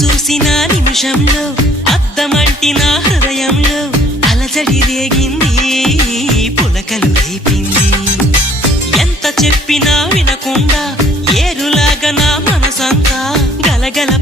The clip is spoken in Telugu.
చూసిన నిమిషంలో అద్దమంటి నా హృదయంలో అలజడి రేగింది, పులకలు రేపింది. ఎంత చెప్పినా వినకుండా ఏరులాగా నా మనసంతా గలగల